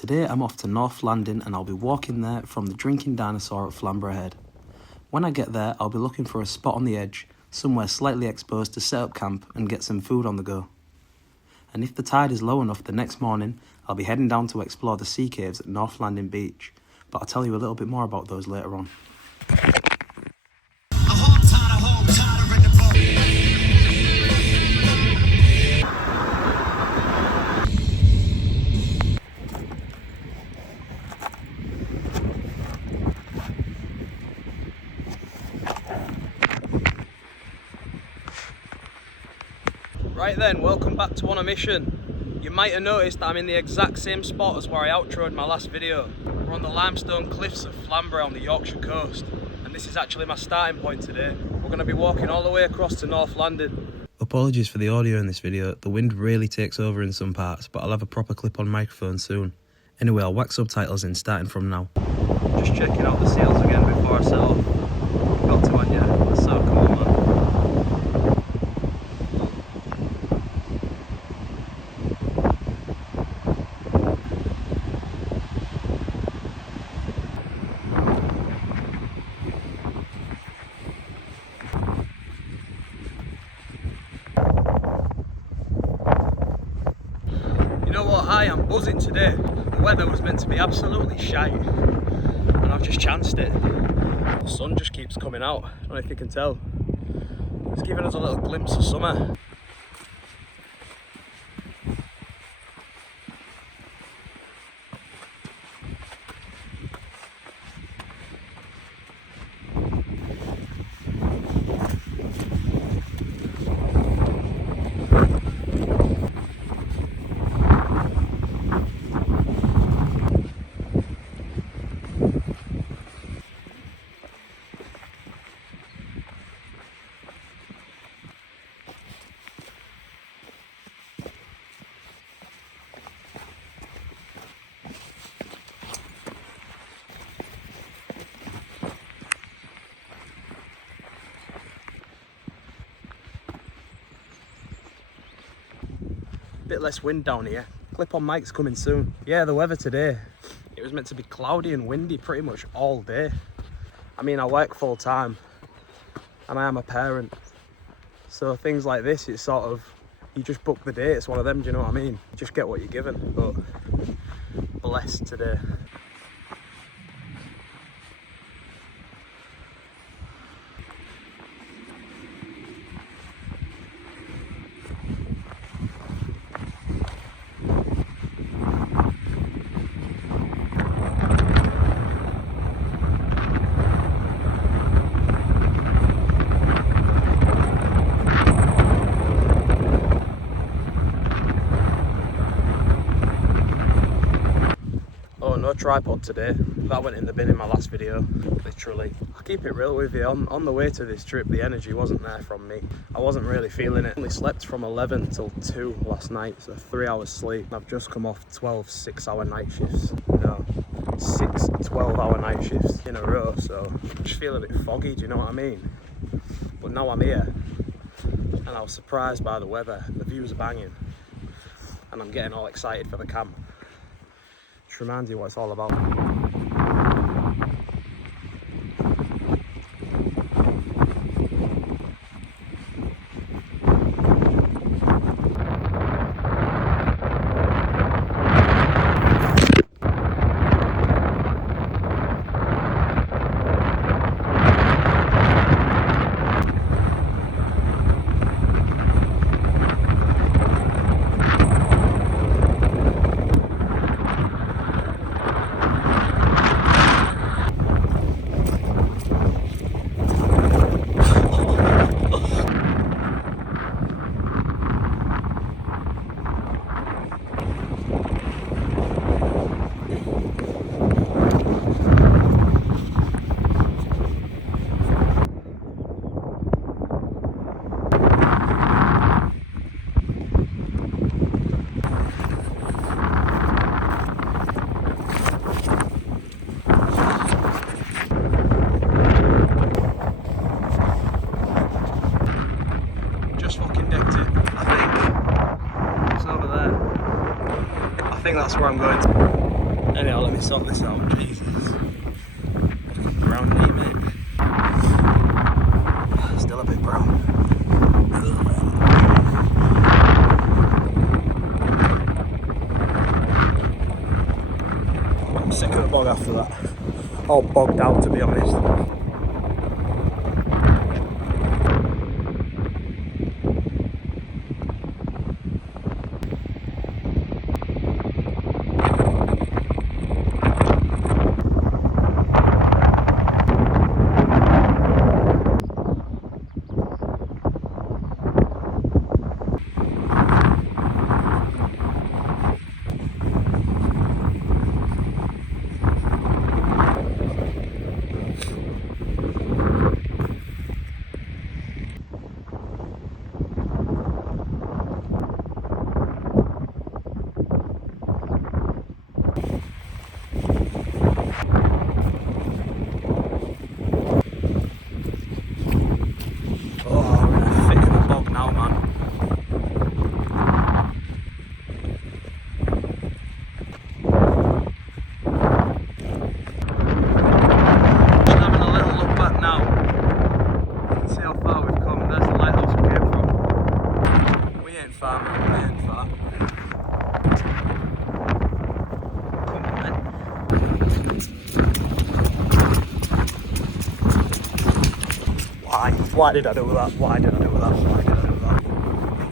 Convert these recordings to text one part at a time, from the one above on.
Today I'm off to North Landing and I'll be walking there from the Drinking Dinosaur at Flamborough Head. When I get there, I'll be looking for a spot on the edge, somewhere slightly exposed to set up camp and get some food on the go. And if the tide is low enough the next morning, I'll be heading down to explore the sea caves at North Landing Beach, but I'll tell you a little bit more about those later on. Right then, welcome back to On a Mission. You might have noticed that I'm in the exact same spot as where I outroed my last video. We're on the limestone cliffs of Flamborough on the Yorkshire coast, and this is actually my starting point today. We're going to be walking all the way across to North Landing. Apologies for the audio in this video, the wind really takes over in some parts, but I'll have a proper clip-on microphone soon. Anyway, I'll whack subtitles in starting from now. Just checking out the sails again before I set off. Got to, man, yeah, that's so cool, man. You know what, I'm buzzing today. The weather was meant to be absolutely shite and I've just chanced it. The sun just keeps coming out, I don't know if you can tell. It's giving us a little glimpse of summer. Bit less wind down here. Clip-on mic's coming soon. Yeah, the weather today, it was meant to be cloudy and windy pretty much all day. I mean, I work full time and I am a parent, so things like this, it's sort of, you just book the day. It's one of them, do you know what I mean? You just get what you're given, but blessed today. No tripod today, that went in the bin in my last video, literally. I'll keep it real with you, on the way to this trip the energy wasn't there from me. I wasn't really feeling it. I only slept from 11 till 2 last night, so 3 hours sleep. I've just come off 12 6-hour night shifts. No, 6 12-hour night shifts in a row, so I just feel a bit foggy, do you know what I mean? But now I'm here, and I was surprised by the weather. The views are banging, and I'm getting all excited for the camp. Reminds you what it's all about. think that's where I'm going to. Anyhow, let me sort this out. Jesus. Brown knee, mate. Still a bit brown. I'm sick of the bog after that. All bogged out, to be honest. Why did I do that? Why did I do that? Why did I do that?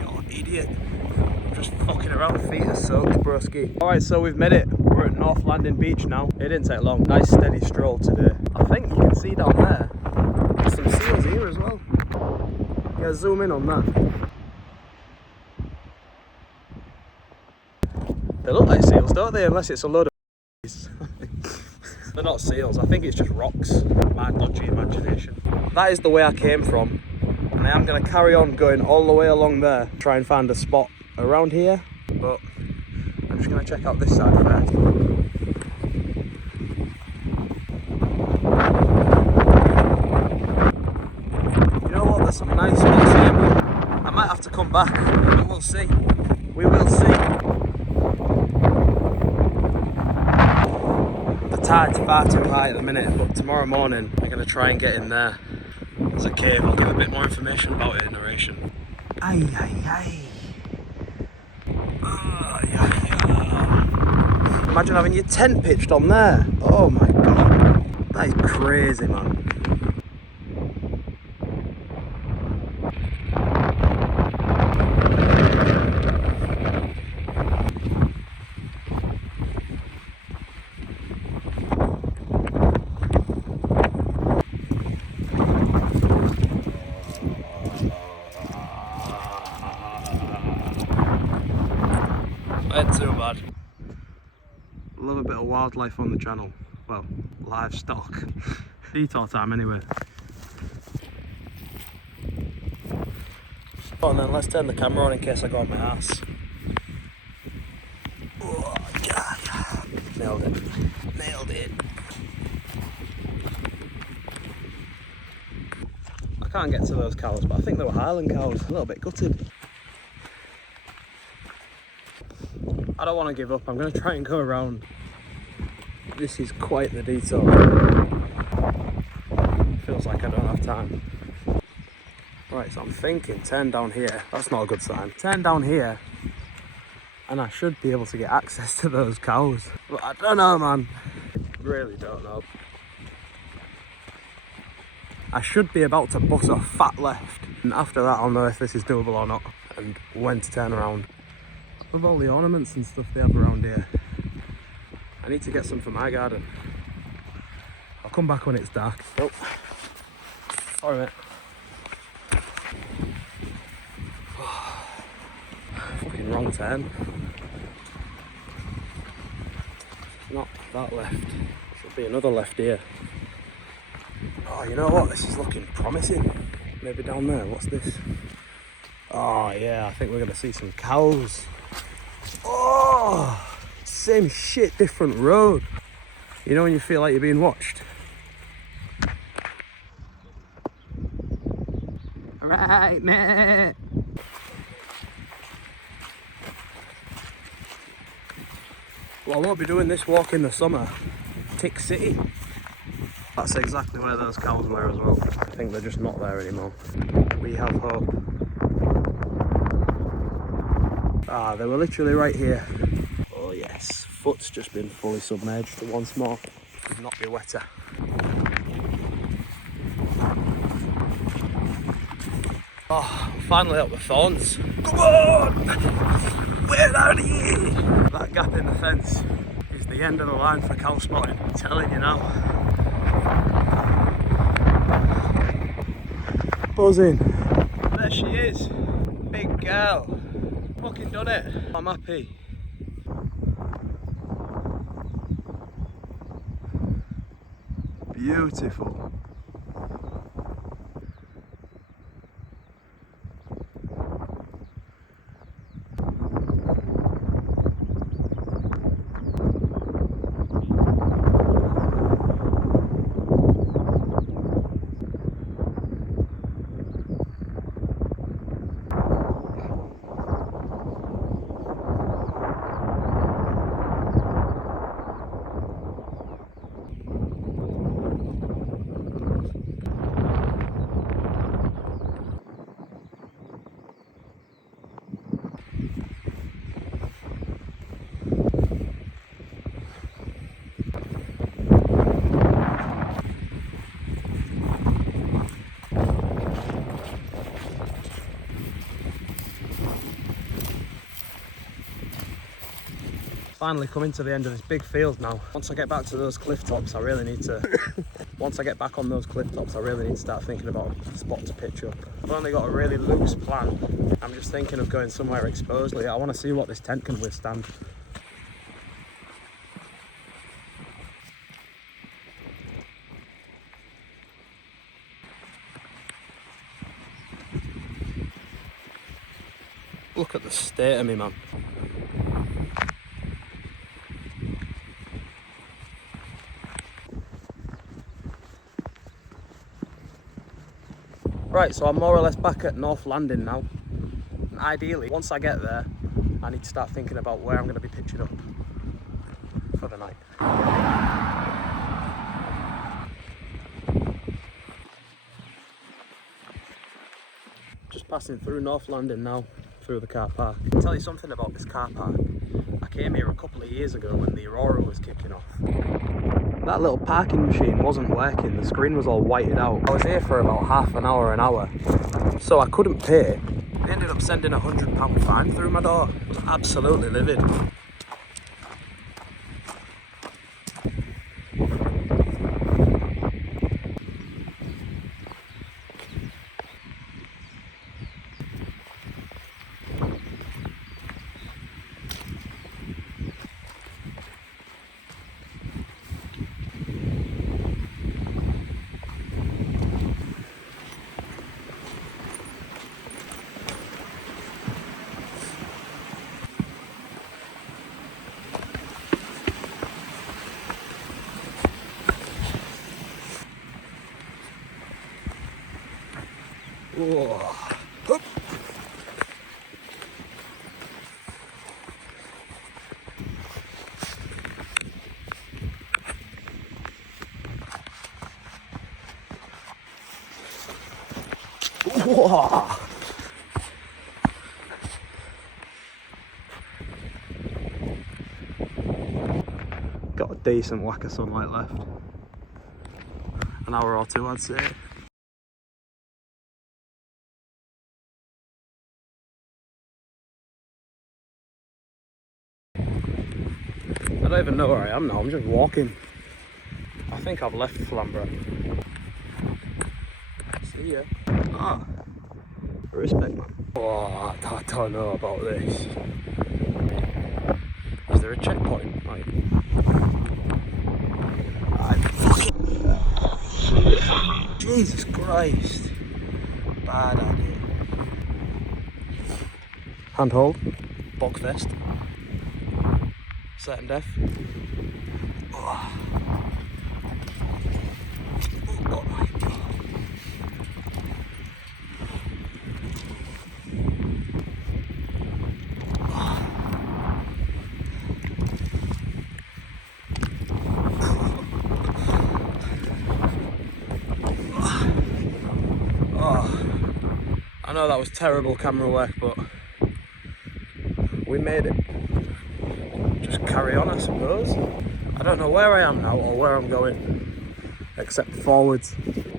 You idiot. I'm just fucking around, feet are soaked, broski. Alright, so we've made it. We're at North Landing Beach now. It didn't take long. Nice steady stroll today. I think you can see down there, there's some seals here as well. Yeah, zoom in on that. They look like seals, don't they? Unless it's a load of They're not seals, I think it's just rocks. My dodgy imagination. That is the way I came from, and I am going to carry on going all the way along there, try and find a spot around here, but I'm just going to check out this side first. You know what, there's some nice spots here. I might have to come back, but we'll see. We will see. The tide's far too high at the minute, but tomorrow morning I'm going to try and get in there. There's a cave, I'll give a bit more information about it in narration. Aye, aye, aye. Imagine having your tent pitched on there. Oh my god. That is crazy, man. Ain't too bad. Love a bit of wildlife on the channel. Well, livestock. Detour time anyway. Oh, and then let's turn the camera on in case I go on my ass. Oh, God. Nailed it. Nailed it. I can't get to those cows, but I think they were Highland cows. A little bit gutted. I don't want to give up. I'm going to try and go around. This is quite the detour. Feels like I don't have time. Right, so I'm thinking turn down here. That's not a good sign. Turn down here and I should be able to get access to those cows. But I don't know, man. Really don't know. I should be about to bust a fat left. And after that I'll know if this is doable or not and when to turn around. With all the ornaments and stuff they have around here. I need to get some for my garden. I'll come back when it's dark. Oh. Sorry, mate. Fucking wrong turn. Not that left. Should be another left here. Oh, you know what? This is looking promising. Maybe down there. What's this? Oh, yeah. I think we're going to see some cows. Oh, same shit, different road. You know when you feel like you're being watched? Alright, mate. Well, I won't be doing this walk in the summer. Tick City. That's exactly where those cows were as well. I think they're just not there anymore. We have hope. Ah, they were literally right here. Oh yes, foot's just been fully submerged once more. Could not be wetter. Oh, finally up the thorns. Come on! We're out of here! That gap in the fence is the end of the line for cow spotting. I'm telling you now. Buzzing. There she is. Big girl. Fucking done it. I'm happy. Beautiful. Finally coming to the end of this big field now. Once I get back to those cliff tops, I really need to... Once I get back on those cliff tops, I really need to start thinking about a spot to pitch up. I've only got a really loose plan. I'm just thinking of going somewhere exposed. I want to see what this tent can withstand. Look at the state of me, man. Right, so I'm more or less back at North Landing now. And ideally, once I get there, I need to start thinking about where I'm going to be pitching up for the night. Just passing through North Landing now, through the car park. I'll tell you something about this car park. I came here a couple of years ago when the Aurora was kicking off. That little parking machine wasn't working, the screen was all whited out. I was here for about half an hour, so I couldn't pay. They ended up sending a £100 fine through my door. I was absolutely livid. Whoa. Hup. Whoa. Got a decent whack of sunlight left. An hour or two, I'd say. I don't even know where I am now, I'm just walking. I think I've left Flamborough. See ya. Ah, respect, man. Oh, I don't know about this. Is there a checkpoint? Like, Jesus Christ. Bad idea. Handhold. Box vest. Certain death. Oh. Oh my god. know that was terrible camera work, but we made it. Just carry on, I suppose. I don't know where I am now or where I'm going, except forwards.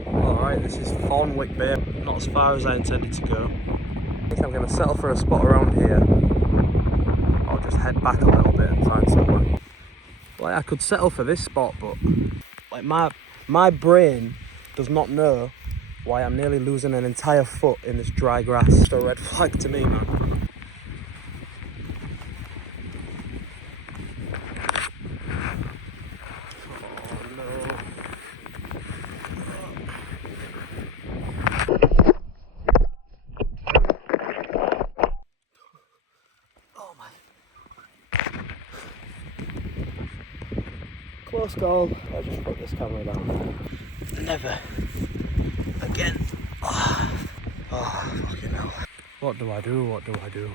Alright, this is Thornwick Bay, not as far as I intended to go. I think I'm going to settle for a spot around here. I'll just head back a little bit and find somewhere. Like, I could settle for this spot, but like my brain does not know why I'm nearly losing an entire foot in this dry grass. Just a red flag to me, man. Close call. I'll just put this camera down. Never again. Oh, fucking hell. What do I do? What do I do?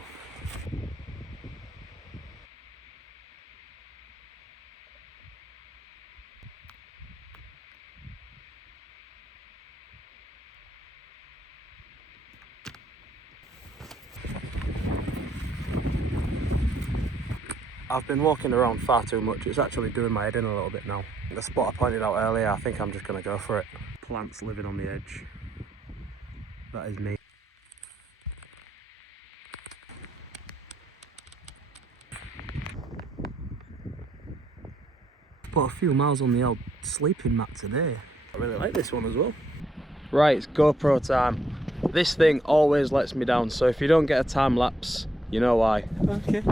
I've been walking around far too much. It's actually doing my head in a little bit now. The spot I pointed out earlier, I think I'm just going to go for it. Plants living on the edge. That is me. Put a few miles on the old sleeping mat today. I really like this one as well. Right, it's GoPro time. This thing always lets me down, so if you don't get a time lapse, you know why. Okay.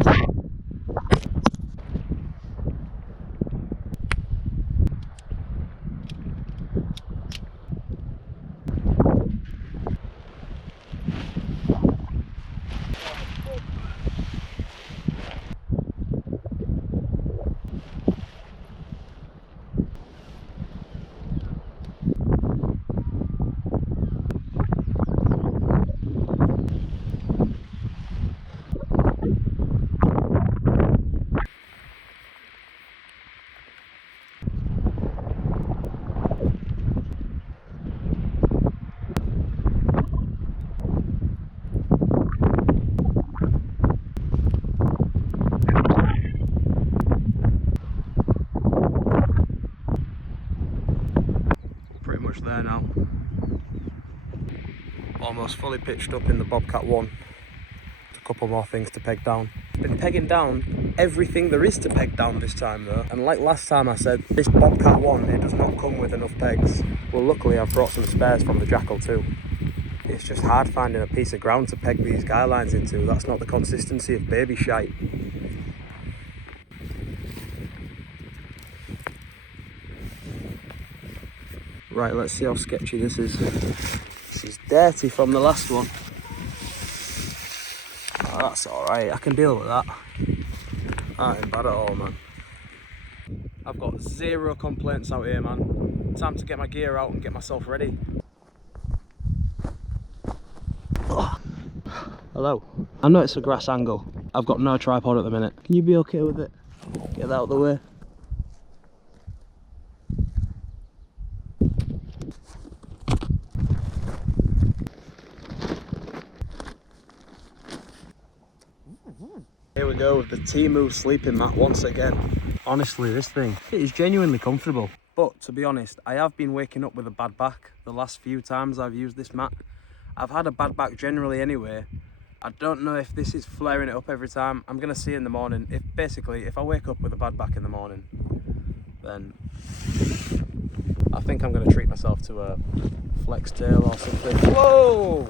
There now. Almost fully pitched up in the Bobcat I. A couple more things to peg down. Been pegging down everything there is to peg down this time though. And like last time I said, this Bobcat I, it does not come with enough pegs. Well, luckily I've brought some spares from the Jackal too. It's just hard finding a piece of ground to peg these guy lines into. That's not the consistency of baby shite. Right, let's see how sketchy this is. This is dirty from the last one. Oh, that's alright, I can deal with that. That ain't bad at all, man. I've got zero complaints out here, man. Time to get my gear out and get myself ready. Oh. Hello. I know it's a grass angle. I've got no tripod at the minute. Can you be okay with it? Get that out of the way. Here we go with the Temu sleeping mat once again. Honestly, this thing, it is genuinely comfortable. But to be honest, I have been waking up with a bad back the last few times I've used this mat. I've had a bad back generally anyway. I don't know if this is flaring it up every time. I'm gonna see in the morning. If I wake up with a bad back in the morning, then I think I'm gonna treat myself to a flex tail or something. Whoa!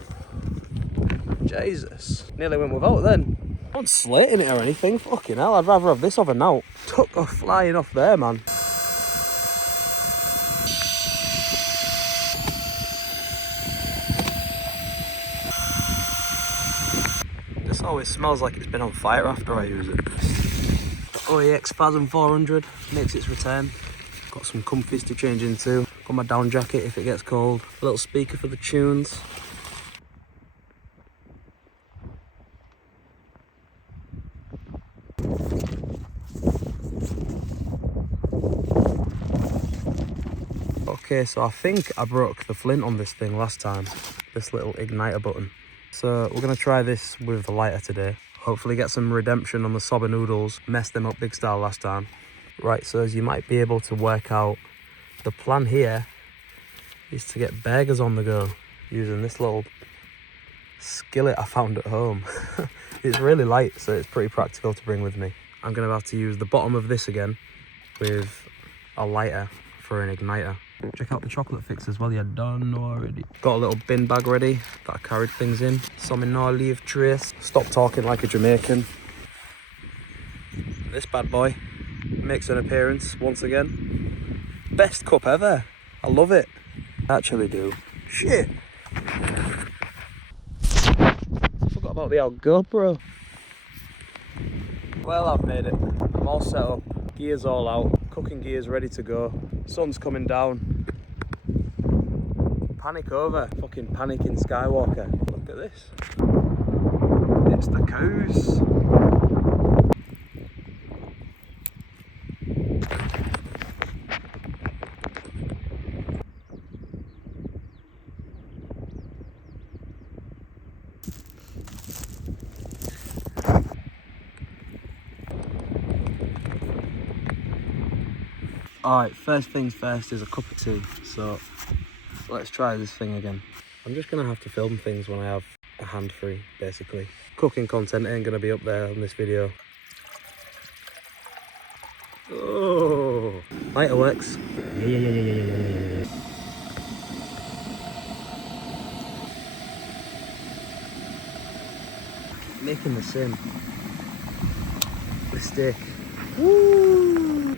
Jesus, nearly went without then. I'm not slating it or anything, fucking hell, I'd rather have this off a note. Took off flying off there, man. This always smells like it's been on fire after I use it. OEX Fathom 400 makes its return. Got some comfies to change into. Got my down jacket if it gets cold. A little speaker for the tunes. Okay, so I think I broke the flint on this thing last time. This little igniter button. So we're going to try this with the lighter today. Hopefully get some redemption on the soba noodles. Messed them up big style last time. Right, so as you might be able to work out, the plan here is to get burgers on the go using this little skillet I found at home. It's really light, so it's pretty practical to bring with me. I'm going to have to use the bottom of this again with a lighter for an igniter. Check out the chocolate fix as well, you done already. Got a little bin bag ready that I carried things in. Some in olive trace. Stop talking like a Jamaican. This bad boy makes an appearance once again. Best cup ever. I love it. I actually do. Shit. Forgot about the old GoPro. Well, I've made it. I'm all set up. Gear's all out. Cooking gear's ready to go. Sun's coming down. Panic over. Fucking panicking Skywalker. Look at this. It's the coos. Alright, first things first is a cup of tea, so let's try this thing again. I'm just going to have to film things when I have a hand free, basically. Cooking content ain't going to be up there on this video. Oh, lighter works. Yeah. Making the same mistake. Woo!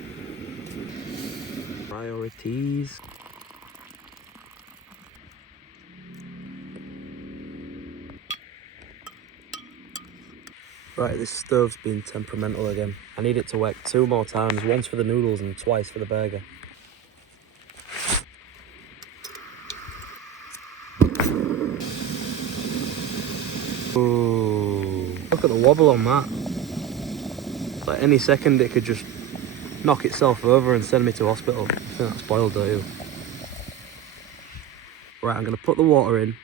Priorities. Right, this stove's been temperamental again. I need it to work 2 more times, once for the noodles and twice for the burger. Ooh, look at the wobble on that. Like any second it could just knock itself over and send me to hospital. I think that's boiled, don't you? Right, I'm going to put the water in,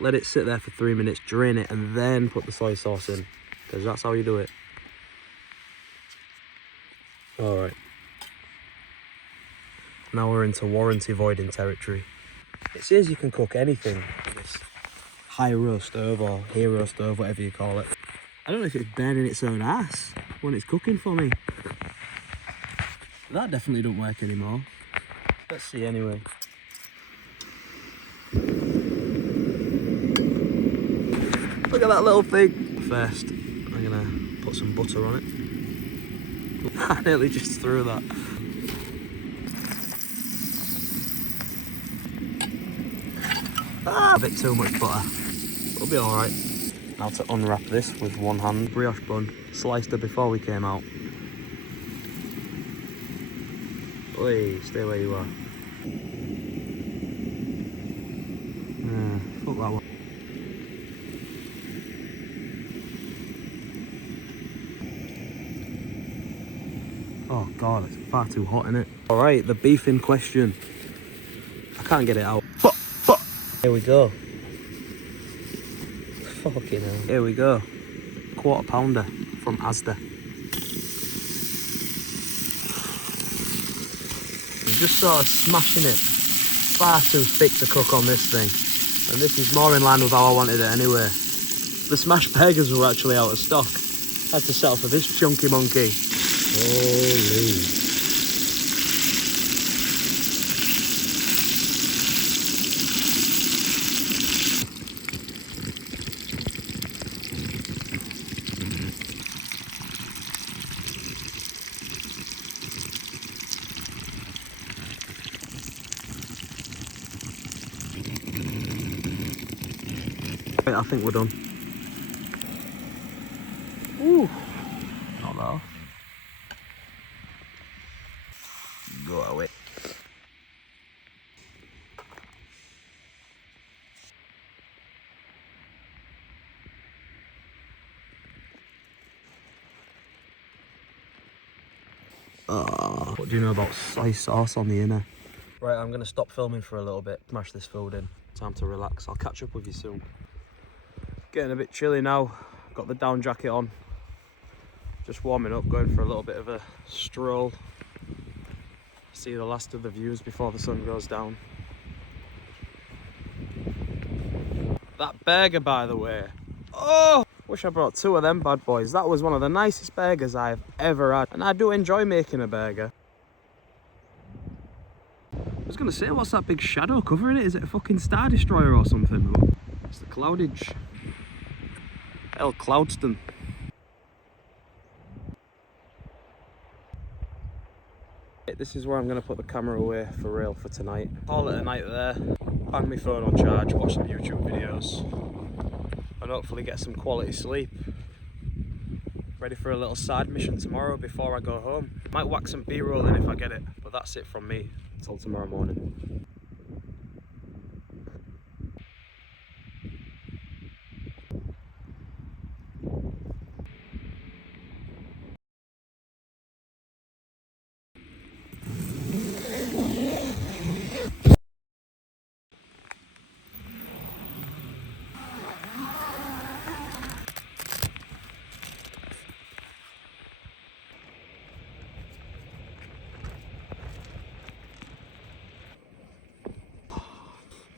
let it sit there for 3 minutes, drain it, and then put the soy sauce in. Because that's how you do it. Alright. Now we're into warranty voiding territory. It says you can cook anything. This Heiro stove or Heiro stove, whatever you call it. I don't know if it's burning its own ass when it's cooking for me. That definitely don't work anymore. Let's see anyway. Look at that little thing. First, I'm gonna put some butter on it. I nearly just threw that. A bit too much butter. It'll be alright. Now to unwrap this with one hand. Brioche bun. Sliced her before we came out. Oi, stay where you are. Fuck that one. Oh god, it's far too hot, innit? Alright, the beef in question. I can't get it out. Here we go. Fucking hell. Here we go. Quarter pounder from Asda. I'm just sort of smashing it. Far too thick to cook on this thing. And this is more in line with how I wanted it anyway. The smashed burgers were actually out of stock. I had to settle for this chunky monkey. Holy. Right, I think we're done. Ooh, not that off. Go away. What do you know about soy sauce on the inner? Right, I'm going to stop filming for a little bit, smash this food in. Time to relax. I'll catch up with you soon. Getting a bit chilly now. Got the down jacket on. Just warming up, going for a little bit of a stroll. See the last of the views before the sun goes down. That burger, by the way. Oh! Wish I brought 2 of them bad boys. That was one of the nicest burgers I've ever had. And I do enjoy making a burger. I was going to say, what's that big shadow covering it? Is it a fucking Star Destroyer or something? It's the cloudage. El Cloudston. This is where I'm going to put the camera away for real for tonight. Call it a night there. Bang my phone on charge, watch some YouTube videos. And hopefully get some quality sleep. Ready for a little side mission tomorrow before I go home. Might whack some B-roll in if I get it. But that's it from me. Until tomorrow morning.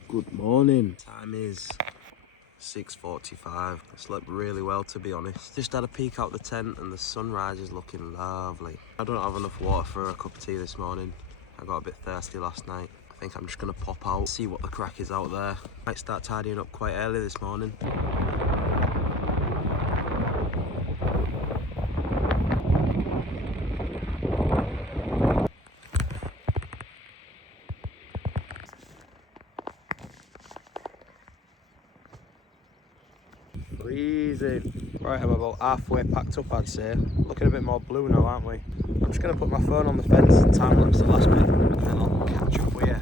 Good morning. Time is 6:45. I slept really well, to be honest. Just had a peek out the tent and the sunrise is looking lovely. I don't have enough water for a cup of tea this morning. I got a bit thirsty last night. I think I'm just gonna pop out, see what the crack is out there. Might start tidying up quite early this morning. Freezing. Right, I'm about halfway packed up, I'd say. Looking a bit more blue now, aren't we? I'm just going to put my phone on the fence and time lapse the last bit, and then I'll catch up with you.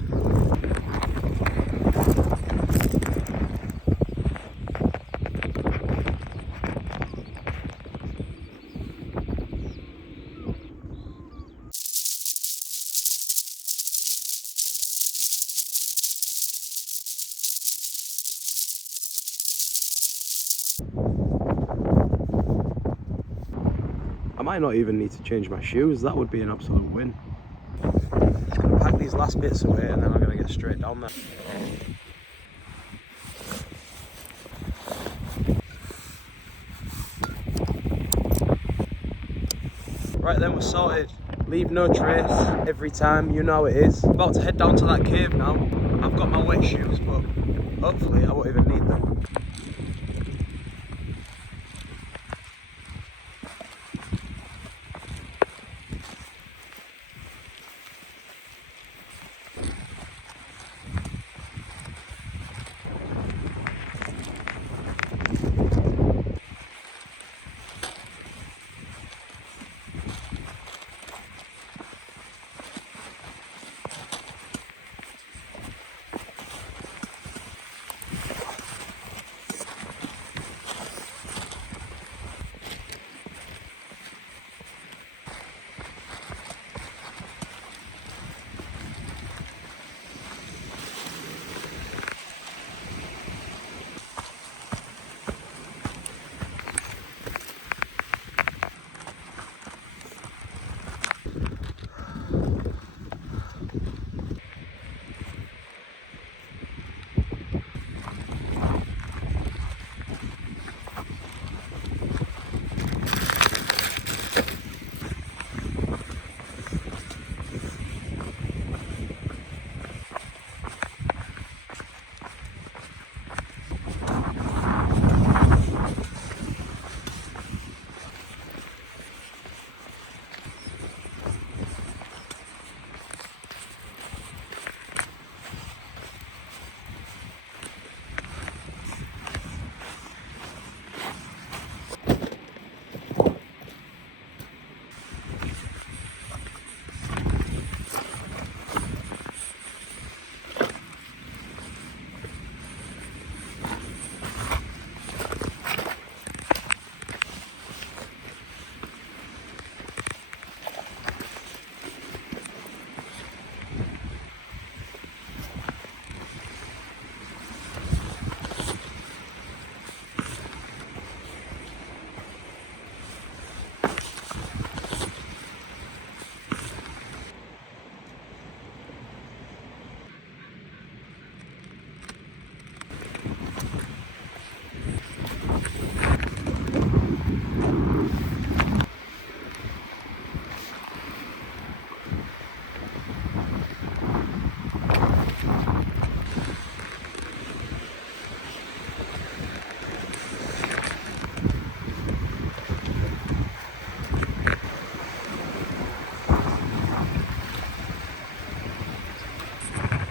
I might not even need to change my shoes, that would be an absolute win. Just gonna pack these last bits away and then I'm gonna get straight down there. Right then, we're sorted. Leave no trace every time, you know how it is. About to head down to that cave now. I've got my wet shoes, but hopefully I won't even need them.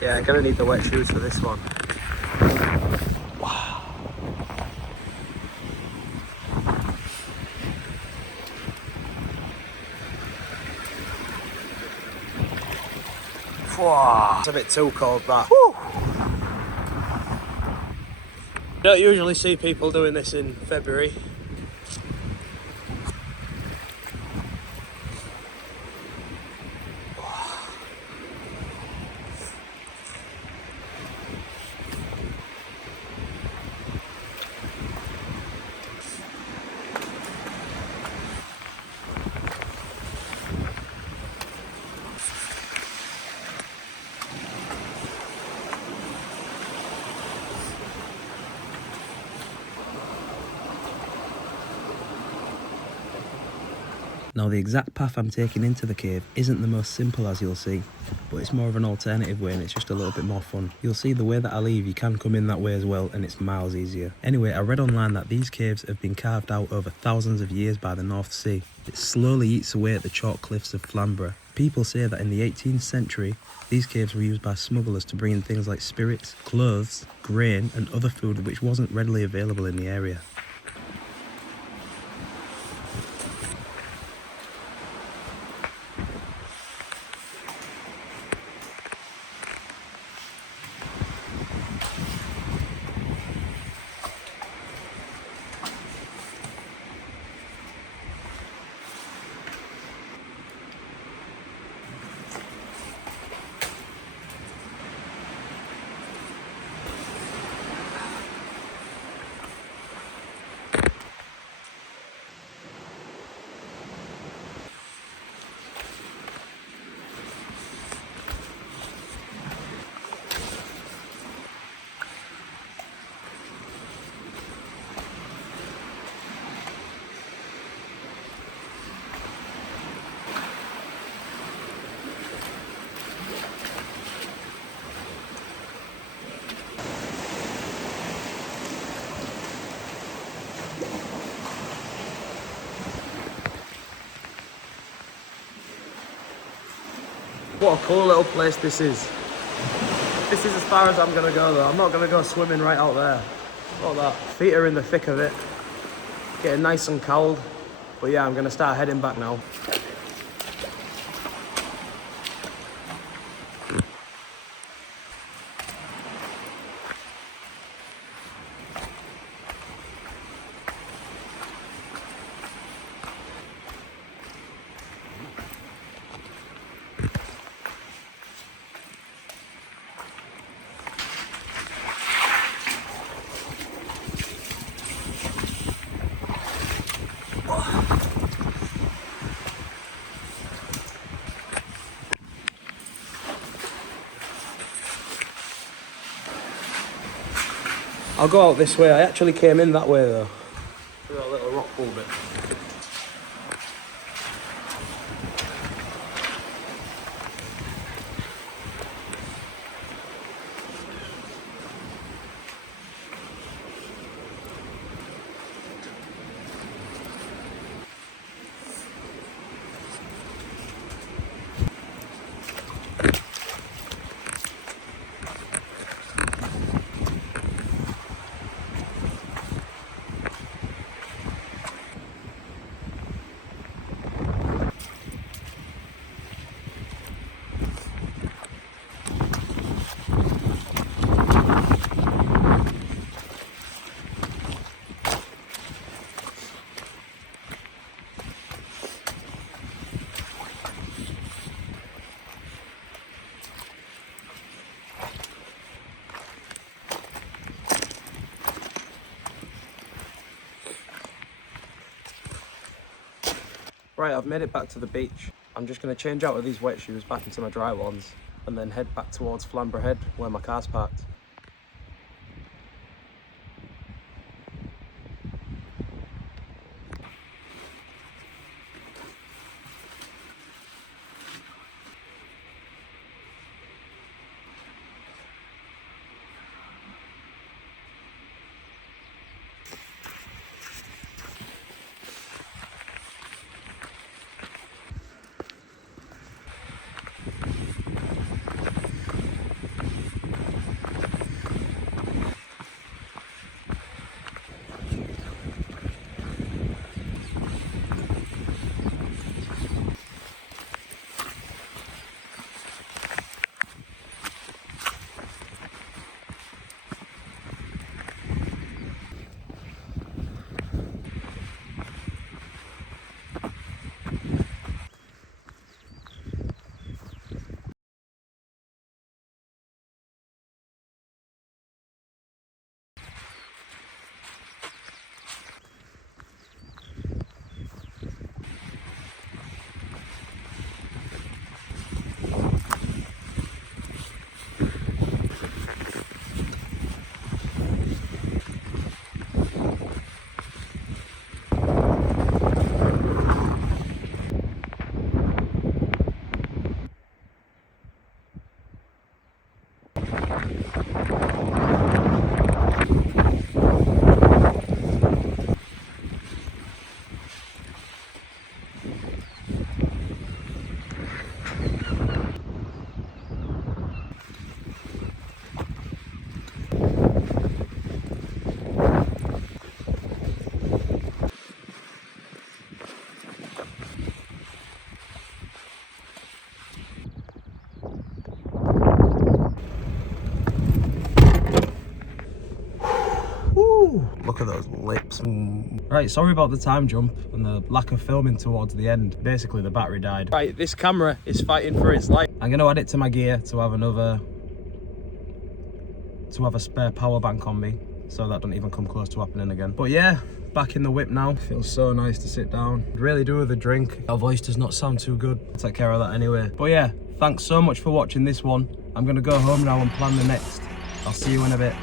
Yeah, I'm gonna need the wet shoes for this one. Wow. It's a bit too cold, that. Whew. You don't usually see people doing this in February. Now the exact path I'm taking into the cave isn't the most simple, as you'll see, but it's more of an alternative way and it's just a little bit more fun. You'll see the way that I leave, you can come in that way as well, and it's miles easier. Anyway, I read online that these caves have been carved out over thousands of years by the North Sea. It slowly eats away at the chalk cliffs of Flamborough. People say that in the 18th century, these caves were used by smugglers to bring in things like spirits, clothes, grain and other food which wasn't readily available in the area. What a cool little place this is. This is as far as I'm gonna go though. I'm not gonna go swimming right out there. Look at that. Feet are in the thick of it. Getting nice and cold. But yeah, I'm gonna start heading back now. I'll go out this way. I actually came in that way though. Through that little rock pool bit. Right, I've made it back to the beach. I'm just going to change out of these wet shoes back into my dry ones and then head back towards Flamborough Head where my car's parked. Look at those lips. Right, sorry about the time jump and the lack of filming towards the end. Basically, the battery died. Right, this camera is fighting for its life. I'm gonna add it to my gear to have a spare power bank on me, so that don't even come close to happening again. But yeah, back in the whip now. Feels so nice to sit down. Really do with a drink. Our voice does not sound too good. I'll take care of that anyway. But yeah, thanks so much for watching this one. I'm gonna go home now and plan the next. I'll see you in a bit.